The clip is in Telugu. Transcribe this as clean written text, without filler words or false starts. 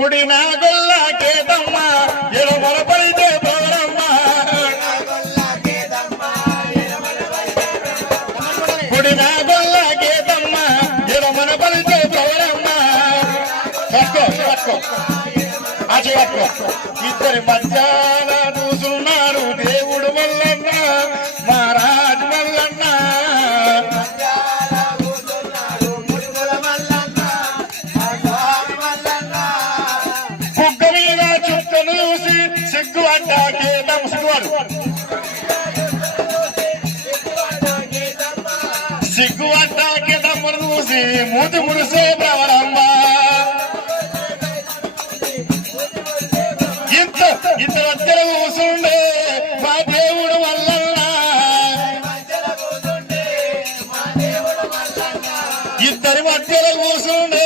కుడి నాగొల్ల కేదమ్మ ఎడమల పడితే పౌరమ్మ కుడి నాగొల్ల కేదమ్మ ఎడమల పడితే పౌరమ్మ పట్టుకో పట్టుకో ఆచి పట్టుకో ఇద్దరి మధ్యాహ్న చూసున్నాడు దేవుడు మల్లన్న మహారాజు మల్లన్న బుగ్గ మీద చుక్కను చూసి సిగ్గు అడ్డాకేదమ్మ సిగ్గు అడ్డాకేదమ్మను చూసి మూతి మురిసే ప్రవరమ్మ ఇద్దరు మధ్యలో కూసుండే మా దేవుడు మల్లన్న ఇద్దరి మధ్యలో కూసుండే